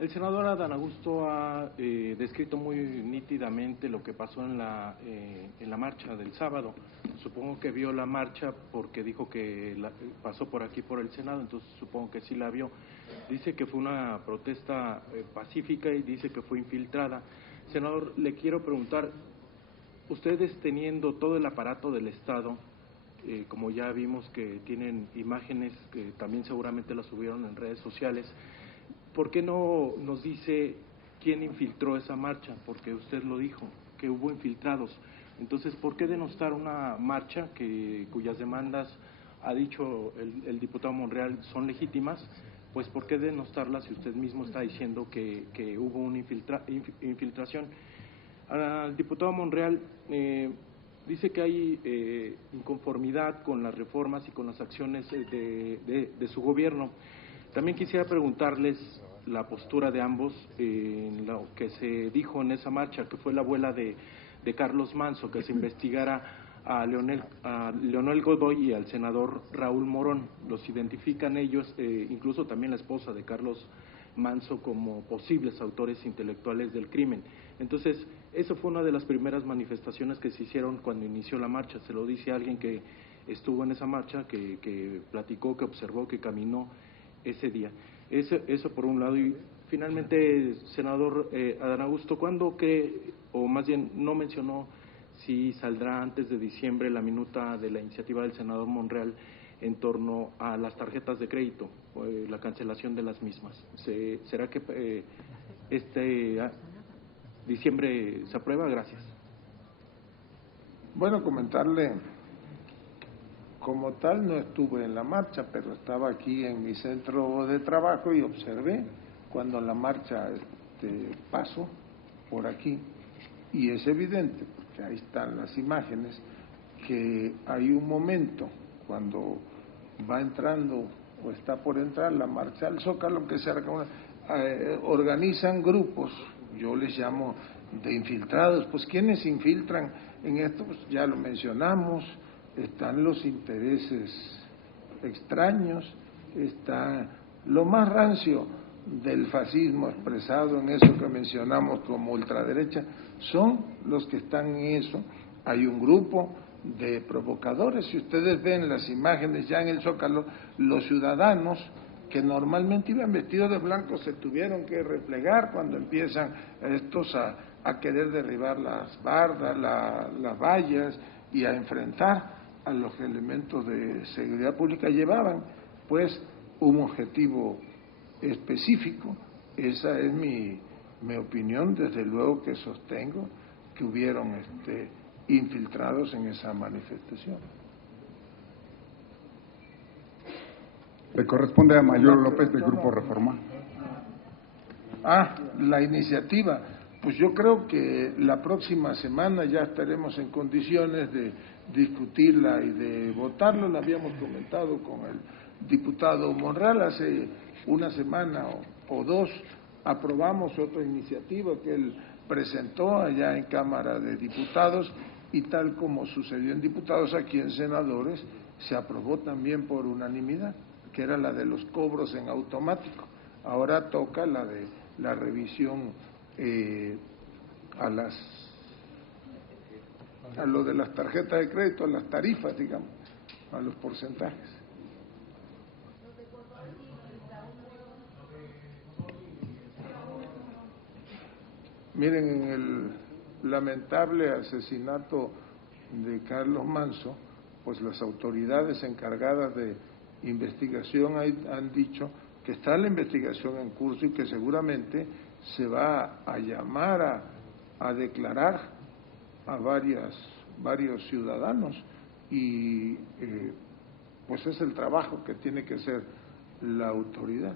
El senador Adán Augusto ha descrito muy nítidamente lo que pasó en la marcha del sábado. Supongo que vio la marcha porque dijo que pasó por aquí por el Senado, entonces supongo que sí la vio. Dice que fue una protesta pacífica y dice que fue infiltrada. Senador, le quiero preguntar, ustedes teniendo todo el aparato del Estado, como ya vimos que tienen imágenes que también seguramente las subieron en redes sociales, ¿por qué no nos dice quién infiltró esa marcha? Porque usted lo dijo, que hubo infiltrados. Entonces, ¿por qué denostar una marcha cuyas demandas, ha dicho el diputado Monreal, son legítimas? Pues, ¿por qué denostarla si usted mismo está diciendo que hubo una infiltración? Al diputado Monreal dice que hay inconformidad con las reformas y con las acciones de su gobierno. También quisiera preguntarles la postura de ambos en lo que se dijo en esa marcha, que fue la abuela de Carlos Manso, que se investigara a Leonel Godoy y al senador Raúl Morón. Los identifican ellos, incluso también la esposa de Carlos Manso, como posibles autores intelectuales del crimen. Entonces, eso fue una de las primeras manifestaciones que se hicieron cuando inició la marcha. Se lo dice alguien que estuvo en esa marcha, que platicó, que observó, que caminó ese día. Eso por un lado. Y finalmente, senador Adán Augusto, ¿cuándo cree, o más bien no mencionó si saldrá antes de diciembre la minuta de la iniciativa del senador Monreal en torno a las tarjetas de crédito, la cancelación de las mismas? ¿Será que diciembre se aprueba? Gracias. Bueno, comentarle, como tal no estuve en la marcha, pero estaba aquí en mi centro de trabajo y observé cuando la marcha pasó por aquí. Y es evidente, porque ahí están las imágenes, que hay un momento cuando va entrando o está por entrar la marcha al Zócalo, que se organizan grupos, yo les llamo de infiltrados. Pues ¿quiénes infiltran en esto? Pues ya lo mencionamos, están los intereses extraños, está lo más rancio del fascismo expresado en eso que mencionamos como ultraderecha, son los que están en eso. Hay un grupo de provocadores, si ustedes ven las imágenes ya en el Zócalo, los ciudadanos que normalmente iban vestidos de blanco se tuvieron que replegar cuando empiezan estos a querer derribar las bardas, las vallas y a enfrentar a los elementos de seguridad pública. Llevaban pues un objetivo específico. Esa es mi opinión. Desde luego que sostengo que hubieron infiltrados en esa manifestación. Le corresponde a Mayor López del Grupo Reforma. La iniciativa. Pues yo creo que la próxima semana ya estaremos en condiciones de discutirla y de votarlo. La habíamos comentado con el diputado Monreal hace una semana o 2. Aprobamos otra iniciativa que él presentó allá en Cámara de Diputados y tal como sucedió en diputados, aquí en senadores se aprobó también por unanimidad, que era la de los cobros en automático. Ahora toca la de la revisión a lo de las tarjetas de crédito, a las tarifas, digamos, a los porcentajes. Miren, en el lamentable asesinato de Carlos Manso, pues las autoridades encargadas de investigación han dicho que está la investigación en curso y que seguramente se va a llamar a declarar a varios ciudadanos y pues es el trabajo que tiene que hacer la autoridad.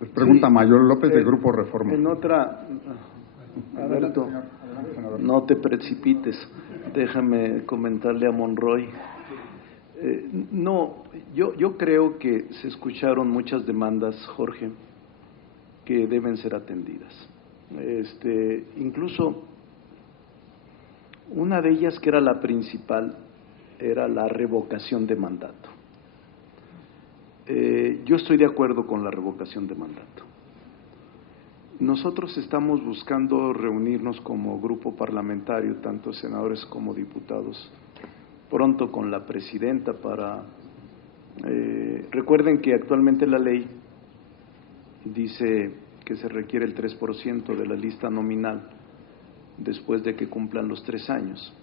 Les pregunta Sí, Mayor López de Grupo Reforma. En otra, Alberto, no te precipites, déjame comentarle a Monroy. No, yo creo que se escucharon muchas demandas, Jorge, que deben ser atendidas. Incluso una de ellas, que era la principal, era la revocación de mandato. Yo estoy de acuerdo con la revocación de mandato. Nosotros estamos buscando reunirnos como grupo parlamentario, tanto senadores como diputados, pronto con la presidenta para… recuerden que actualmente la ley dice que se requiere el 3% de la lista nominal después de que cumplan los 3 años.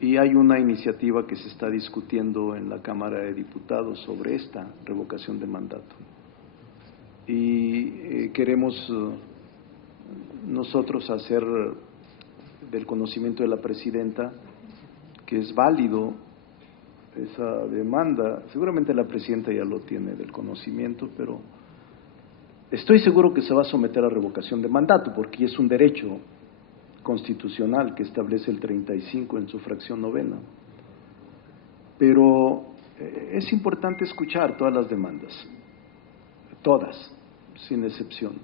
Y hay una iniciativa que se está discutiendo en la Cámara de Diputados sobre esta revocación de mandato. Y queremos nosotros hacer del conocimiento de la presidenta que es válido esa demanda. Seguramente la presidenta ya lo tiene del conocimiento, pero estoy seguro que se va a someter a revocación de mandato porque es un derecho constitucional que establece el 35 en su fracción 9ª. Pero es importante escuchar todas las demandas, todas, sin excepción.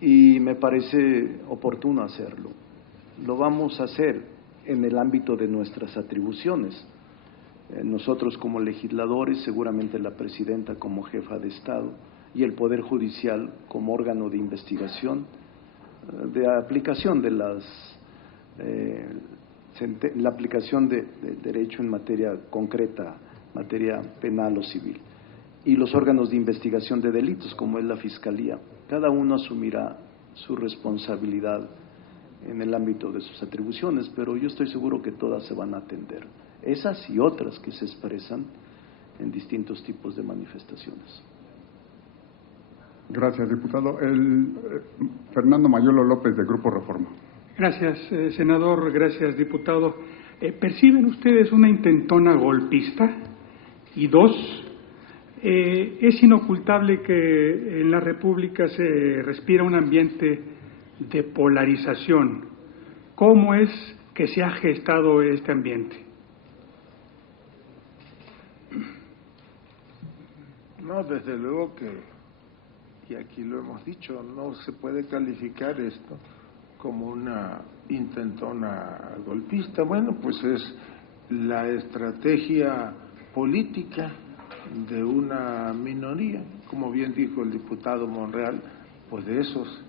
Y me parece oportuno hacerlo. Lo vamos a hacer en el ámbito de nuestras atribuciones. Nosotros como legisladores, seguramente la presidenta como jefa de Estado y el Poder Judicial como órgano de investigación, de aplicación de la aplicación de derecho en materia concreta, materia penal o civil, y los órganos de investigación de delitos como es la Fiscalía. Cada uno asumirá su responsabilidad en el ámbito de sus atribuciones, pero yo estoy seguro que todas se van a atender, esas y otras que se expresan en distintos tipos de manifestaciones. Gracias, diputado. Fernando Mayolo López, de Grupo Reforma. Gracias, senador. Gracias, diputado. ¿Perciben ustedes una intentona golpista? Y 2, es inocultable que en la República se respira un ambiente de polarización. ¿Cómo es que se ha gestado este ambiente? No, desde luego que, y aquí lo hemos dicho, no se puede calificar esto como una intentona golpista. Bueno, pues es la estrategia política de una minoría, como bien dijo el diputado Monreal, pues de esos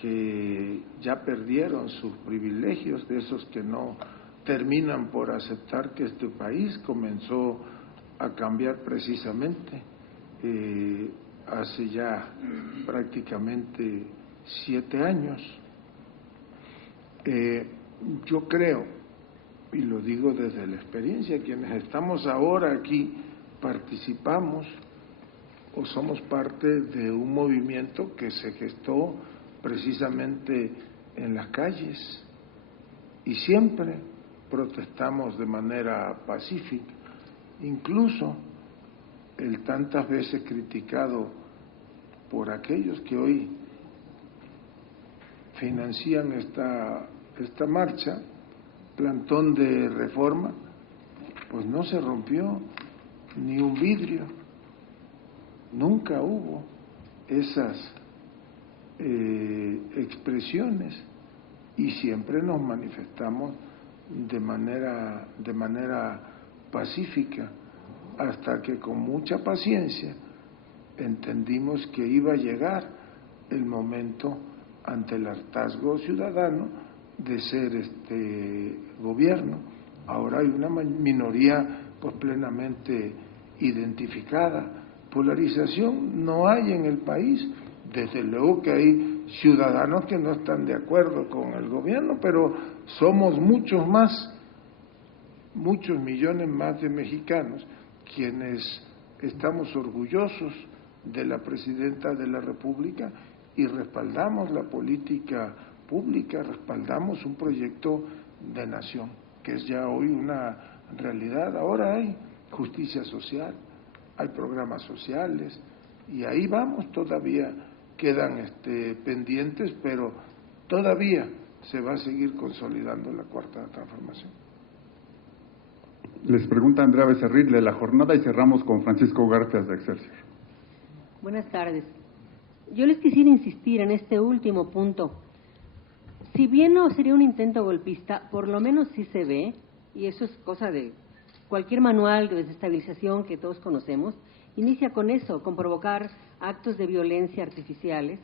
que ya perdieron sus privilegios, de esos que no terminan por aceptar que este país comenzó a cambiar precisamente hace ya prácticamente 7 años. Yo creo, y lo digo desde la experiencia, quienes estamos ahora aquí participamos o somos parte de un movimiento que se gestó precisamente en las calles y siempre protestamos de manera pacífica, incluso el tantas veces criticado por aquellos que hoy financian esta marcha, plantón de Reforma, pues no se rompió ni un vidrio, nunca hubo esas expresiones y siempre nos manifestamos de manera pacífica, hasta que con mucha paciencia entendimos que iba a llegar el momento ante el hartazgo ciudadano de ser gobierno. Ahora hay una minoría pues plenamente identificada. Polarización no hay en el país. Desde luego que hay ciudadanos que no están de acuerdo con el gobierno, pero somos muchos millones más de mexicanos quienes estamos orgullosos de la Presidenta de la República y respaldamos la política pública, respaldamos un proyecto de nación, que es ya hoy una realidad. Ahora hay justicia social, hay programas sociales, y ahí vamos, todavía quedan pendientes, pero todavía se va a seguir consolidando la Cuarta Transformación. Les pregunta Andrea Becerril de La Jornada y cerramos con Francisco Garfias de Excelsior. Buenas tardes. Yo les quisiera insistir en este último punto. Si bien no sería un intento golpista, por lo menos sí se ve, y eso es cosa de cualquier manual de desestabilización que todos conocemos, inicia con eso, con provocar actos de violencia artificiales,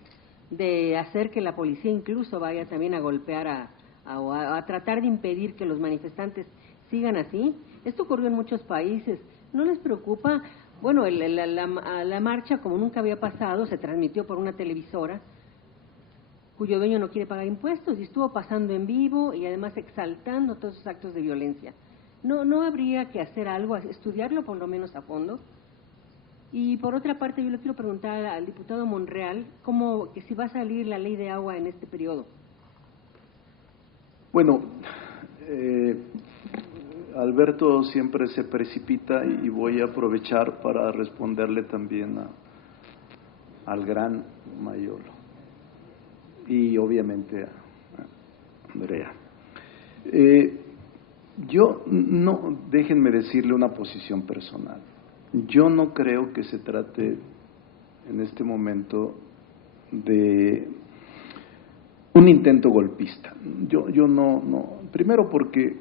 de hacer que la policía incluso vaya también a golpear a tratar de impedir que los manifestantes sigan así. Esto ocurrió en muchos países. ¿No les preocupa? Bueno, la marcha, como nunca había pasado, se transmitió por una televisora cuyo dueño no quiere pagar impuestos y estuvo pasando en vivo y además exaltando todos esos actos de violencia. ¿No habría que hacer algo, estudiarlo por lo menos a fondo? Y por otra parte, yo le quiero preguntar al diputado Monreal que si va a salir la ley de agua en este periodo. Bueno, Alberto siempre se precipita y voy a aprovechar para responderle también al gran Mayor y obviamente a Andrea. Yo no, déjenme decirle una posición personal. Yo no creo que se trate en este momento de un intento golpista. Yo no, primero porque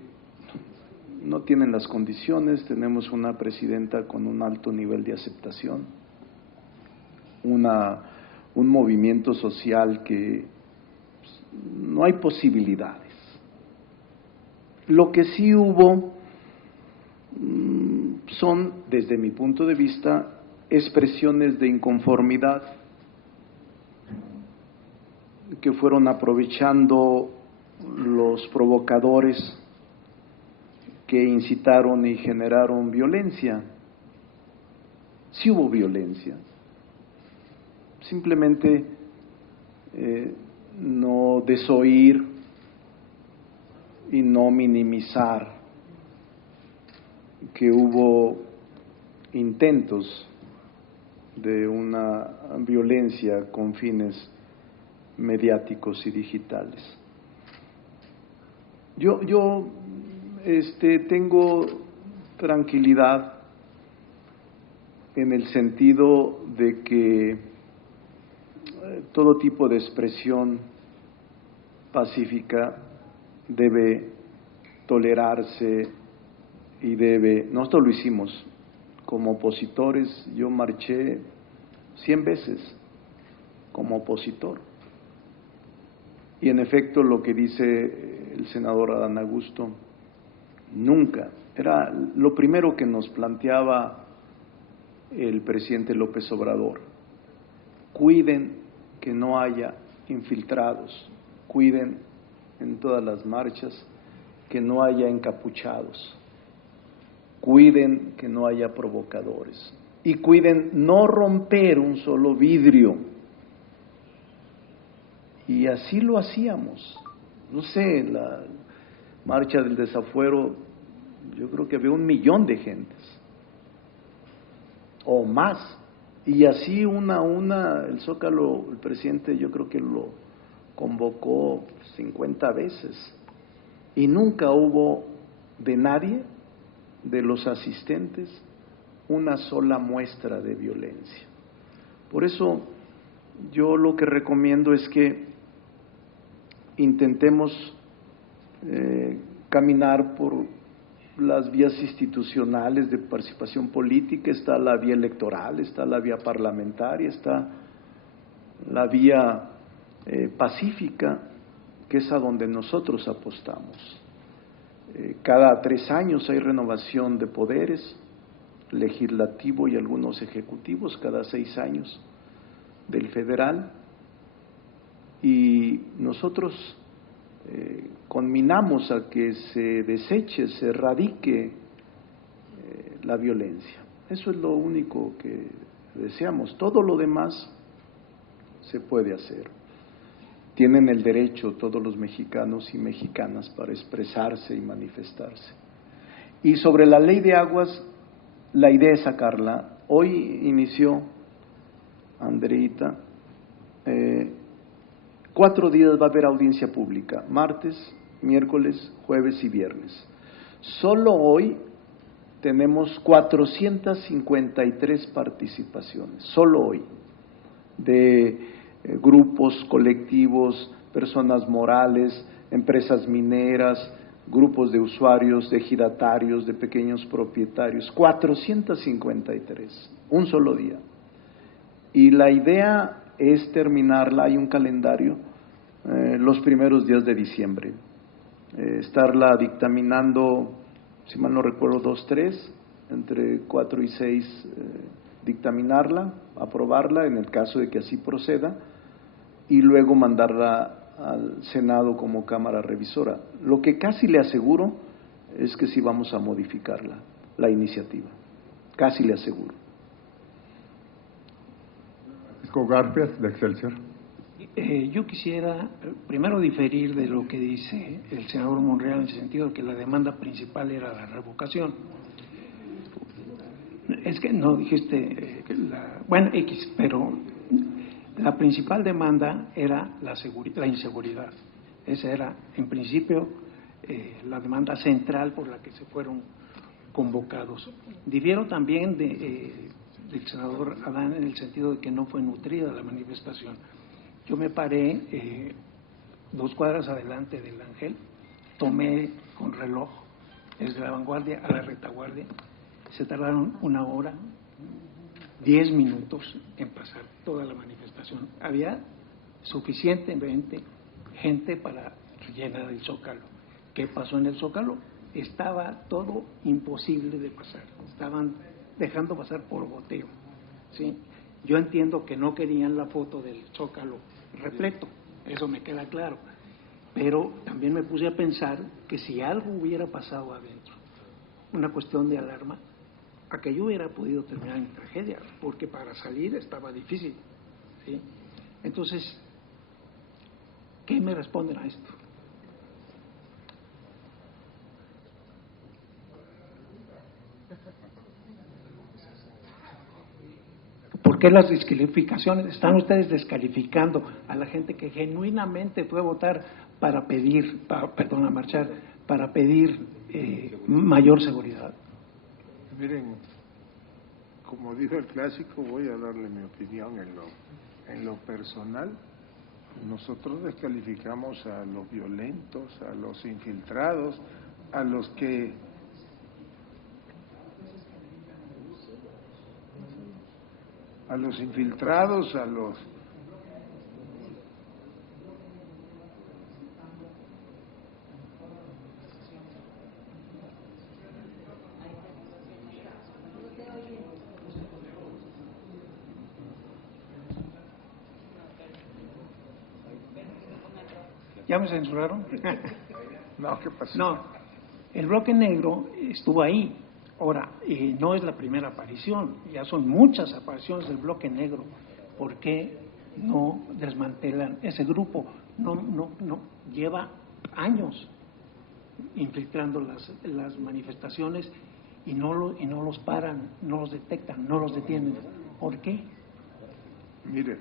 no tienen las condiciones, tenemos una presidenta con un alto nivel de aceptación, un movimiento social que no hay posibilidades. Lo que sí hubo son, desde mi punto de vista, expresiones de inconformidad que fueron aprovechando los provocadores que incitaron y generaron violencia. Sí hubo violencia, simplemente no desoír y no minimizar que hubo intentos de una violencia con fines mediáticos y digitales. Yo tengo tranquilidad en el sentido de que todo tipo de expresión pacífica debe tolerarse y nosotros lo hicimos como opositores. Yo marché 100 veces como opositor y en efecto lo que dice el senador Adán Augusto, nunca, era lo primero que nos planteaba el presidente López Obrador: cuiden que no haya infiltrados, cuiden en todas las marchas que no haya encapuchados, cuiden que no haya provocadores y cuiden no romper un solo vidrio. Y así lo hacíamos. No sé, la marcha del desafuero, yo creo que había 1 millón de gentes o más, y así el Zócalo, el presidente yo creo que lo convocó 50 veces y nunca hubo de nadie de los asistentes una sola muestra de violencia. Por eso yo lo que recomiendo es que intentemos caminar por las vías institucionales de participación política, está la vía electoral, está la vía parlamentaria, está la vía pacífica, que es a donde nosotros apostamos. Cada 3 años hay renovación de poderes, legislativo y algunos ejecutivos, cada 6 años del federal, y nosotros conminamos a que se deseche, se erradique la violencia. Eso es lo único que deseamos. Todo lo demás se puede hacer. Tienen el derecho todos los mexicanos y mexicanas para expresarse y manifestarse. Y sobre la ley de aguas, la idea es sacarla. Hoy inició, Andreita, 4 días va a haber audiencia pública, martes, miércoles, jueves y viernes. Solo hoy tenemos 453 participaciones, solo hoy, de grupos, colectivos, personas morales, empresas mineras, grupos de usuarios, de ejidatarios, de pequeños propietarios, 453, un solo día. Y la idea es terminarla, hay un calendario, los primeros días de diciembre. Estarla dictaminando, si mal no recuerdo, 2, 3, entre 4 y 6, dictaminarla, aprobarla en el caso de que así proceda, y luego mandarla al Senado como Cámara Revisora. Lo que casi le aseguro es que sí vamos a modificarla, la iniciativa, casi le aseguro. Garfias, de Excelsior. Yo quisiera primero diferir de lo que dice el senador Monreal en el sentido de que la demanda principal era la revocación. Es que no dijiste, bueno, X, pero la principal demanda era la inseguridad. Esa era, en principio, la demanda central por la que se fueron convocados. Difiero también del senador Adán en el sentido de que no fue nutrida la manifestación. Yo me paré 2 cuadras adelante del Ángel, tomé con reloj desde la vanguardia a la retaguardia, se tardaron 1 hora, 10 minutos en pasar toda la manifestación. Había suficientemente gente para llenar el Zócalo. ¿Qué pasó en el Zócalo? Estaba todo imposible de pasar, estaban dejando pasar por goteo, ¿sí? Yo entiendo que no querían la foto del Zócalo repleto, eso me queda claro, pero también me puse a pensar que si algo hubiera pasado adentro, una cuestión de alarma, aquello hubiera podido terminar en tragedia, porque para salir estaba difícil, ¿sí? Entonces, ¿qué me responden a esto? ¿Por qué las descalificaciones? Están ustedes descalificando a la gente que genuinamente fue a votar para pedir, a marchar, para pedir mayor seguridad. Miren, como dijo el clásico, voy a darle mi opinión en lo personal. Nosotros descalificamos a los violentos, a los infiltrados, a los que ¿Ya me censuraron? No, ¿qué pasó? No, el bloque negro estuvo ahí. Ahora, no es la primera aparición, ya son muchas apariciones del bloque negro. ¿Por qué no desmantelan ese grupo? No, lleva años infiltrando las manifestaciones y no los paran, no los detectan, no los detienen. ¿Por qué? Mire,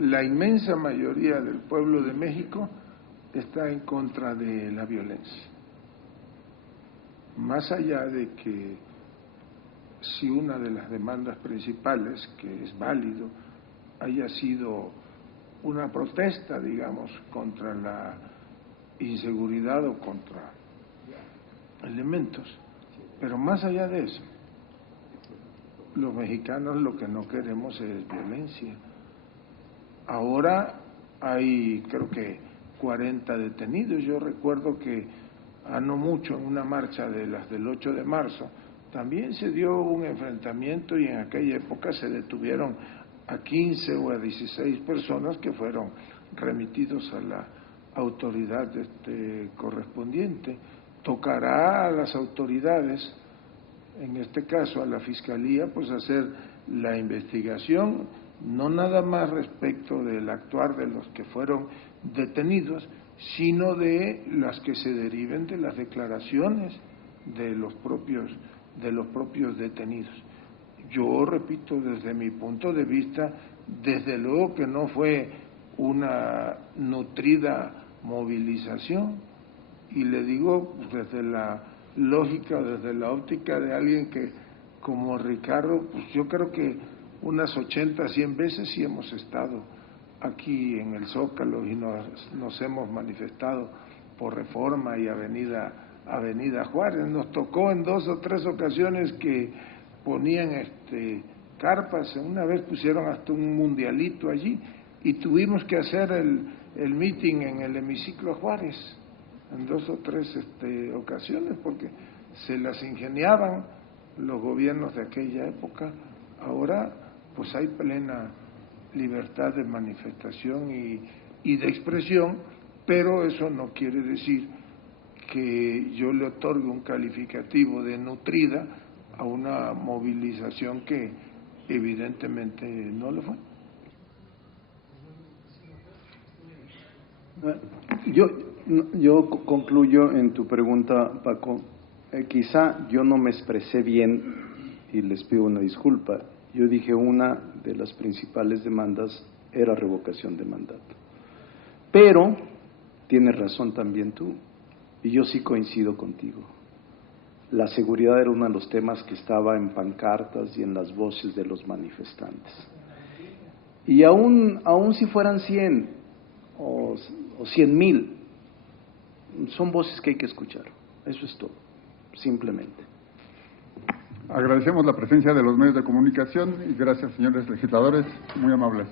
la inmensa mayoría del pueblo de México está en contra de la violencia. Más allá de que si una de las demandas principales, que es válido, haya sido una protesta, digamos, contra la inseguridad o contra elementos. Pero más allá de eso, los mexicanos lo que no queremos es violencia. Ahora hay, creo que 40 detenidos. Yo recuerdo que no mucho, en una marcha de las del 8 de marzo, también se dio un enfrentamiento y en aquella época se detuvieron a 15 o a 16 personas que fueron remitidos a la autoridad correspondiente. Tocará a las autoridades, en este caso a la Fiscalía, pues hacer la investigación, no nada más respecto del actuar de los que fueron detenidos, sino de las que se deriven de las declaraciones de los propios detenidos. Yo repito, desde mi punto de vista, desde luego que no fue una nutrida movilización, y le digo desde la lógica, desde la óptica de alguien que, como Ricardo, pues yo creo que unas 80, 100 veces sí hemos estado aquí en el Zócalo y nos hemos manifestado por Reforma y Avenida Juárez. Nos tocó en 2 o 3 ocasiones que ponían carpas, una vez pusieron hasta un mundialito allí y tuvimos que hacer el meeting en el hemiciclo Juárez en 2 o 3 ocasiones porque se las ingeniaban los gobiernos de aquella época. Ahora pues hay plena libertad de manifestación y de expresión, pero eso no quiere decir que yo le otorgue un calificativo de nutrida a una movilización que evidentemente no lo fue. Yo concluyo en tu pregunta, Paco. Quizá yo no me expresé bien y les pido una disculpa. Yo dije una de las principales demandas era revocación de mandato. Pero tienes razón también tú, y yo sí coincido contigo. La seguridad era uno de los temas que estaba en pancartas y en las voces de los manifestantes. Y aún si fueran 100 o 100,000, son voces que hay que escuchar. Eso es todo, simplemente. Agradecemos la presencia de los medios de comunicación y gracias, señores legisladores, muy amables.